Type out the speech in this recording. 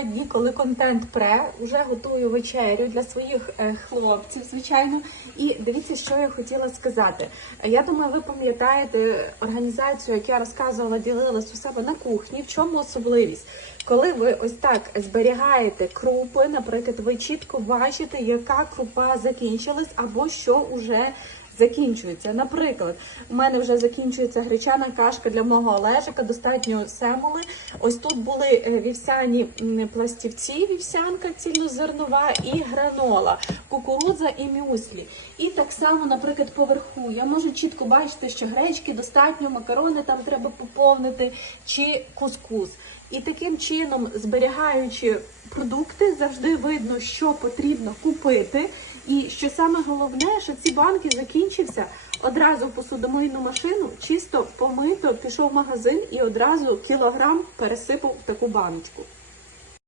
бувають дні, коли контент пре. Вже готую вечерю для своїх е, хлопців, звичайно. І дивіться, що я хотіла сказати. Я думаю, ви пам'ятаєте організацію, як я розказувала, ділилась у себе на кухні. В чому особливість? Коли ви ось так зберігаєте крупи, наприклад, ви чітко бачите, яка крупа закінчилась або що вже закінчується. Наприклад, у мене вже закінчується гречана кашка для мого Олежика, достатньо семоли. Ось тут були е, вівсяні пластівці, вівсянка цільнозернова і гранола, кукурудза і мюслі. І так само, наприклад, поверху я можу чітко бачити, що гречки достатньо, макарони там треба поповнити чи кускус. І таким чином, зберігаючи продукти, завжди видно, що потрібно купити. І що саме головне, що ці банки закінчився одразу в посудомийну машину, чисто помито, пішов в магазин і одразу кілограм пересипав в таку баночку.